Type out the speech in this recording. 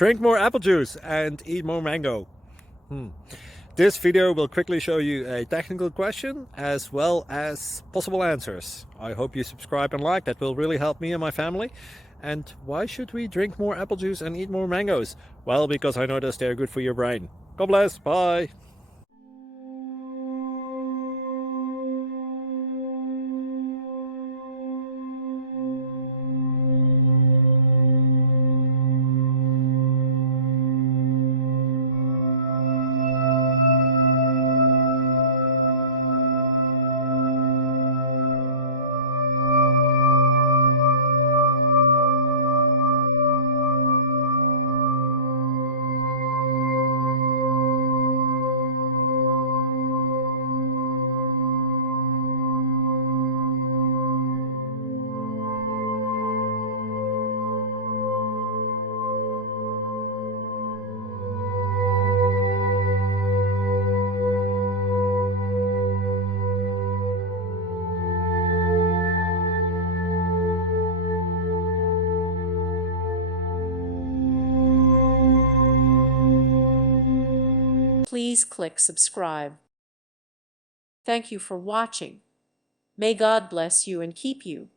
Drink more apple juice and eat more mango. This video will quickly show you a technical question as well as possible answers. I hope you subscribe and like, that will really help me and my family. And why should we drink more apple juice and eat more mangoes? Well, because I noticed they're good for your brain. God bless, bye! Please click subscribe. Thank you for watching. May God bless you and keep you.